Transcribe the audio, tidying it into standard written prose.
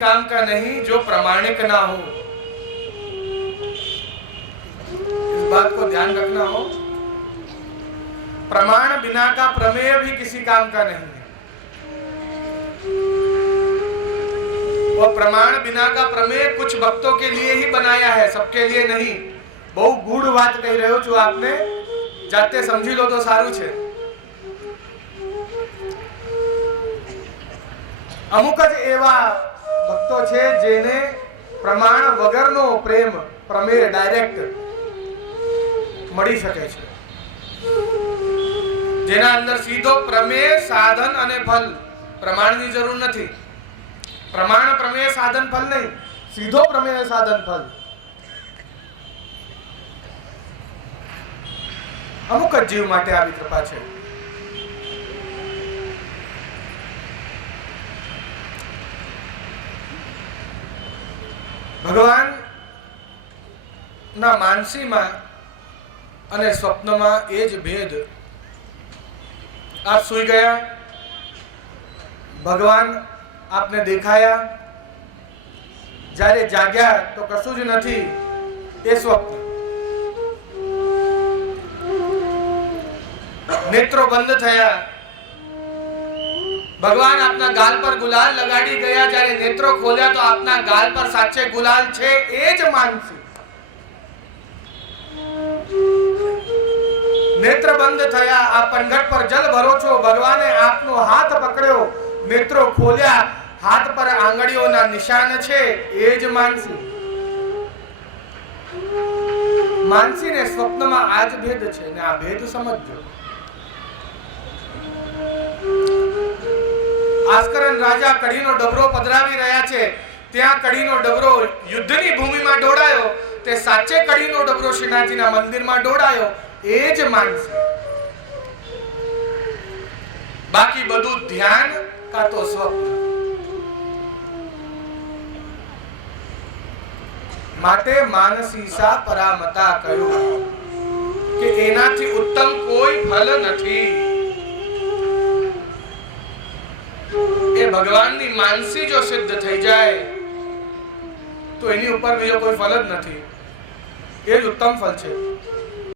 काम का नहीं जो प्रमाणिक ना हो। इस बात को ध्यान रखना हो। प्रमाण बिना का प्रमेय भी किसी काम का नहीं है। वो प्रमाण बिना का प्रमेय कुछ भक्तों के लिए ही बनाया है, सबके लिए नहीं। बहु गूढ़ बात कही रहे हो जो आपने जाते समझी लो तो सारू छे। अमुक ज एवा भक्तो छे जेने प्रमाण वगरनो प्रेम प्रमेय डायरेक्ट मળી શકે છે, જેના અંદર સીધો પ્રમેય સાધન અને ફલ, પ્રમાણની જરૂર નથી। પ્રમાણ પ્રમેય સાધન ફલ નહીં, સીધો પ્રમેય સાધન ફલ। અમુક જ જીવ માટે આવી કૃપા છે। ભગવાન ના માનસીમાં અને સ્વપ્નમાં એ જ ભેદ। આપ સૂઈ ગયા, ભગવાન આપને દેખાયા, જ્યારે જાગ્યા તો કશું જ નથી, એ સ્વપ્ન। નેત્રો બંધ થયા, भगवान अपना गाल पर गुलाल लगाड़ी गया, जारे नेत्रों खोल्या तो अपना गाल पर साचे गुलाल छे, एज मानसी। नेत्र बंद थया, आ पनघट पर जल भरो छो, भगवाने आपनो हाथ पकड़्यो, नेत्रों खोल्या, हाथ पर आंगळीओ ना निशान छे, एज मानसी। मानसी ने स्वप्न में आज भेद छे ने आ भेद समझो। आस्करन राजा कड़ीनो डबरो पधरावी रह्या छे, त्यां कड़ीनो डबरो युद्धनी भूमि में दौड़ायो, ते साचे कड़ीनो डबरो श्रीनाथजीना मंदिर में दौड़ायो, एज मानसी। बाकी बधु ध्यान का तो स्वप्न। माटे मानसीसा परामता कह्युं के एनाथी उत्तम कोई फल नथी। ये भगवान नी मानसी जो सिद्ध थई जाए तो एनी ऊपर बीजो कोई फल ज नथी, ए ज उत्तम फल छे।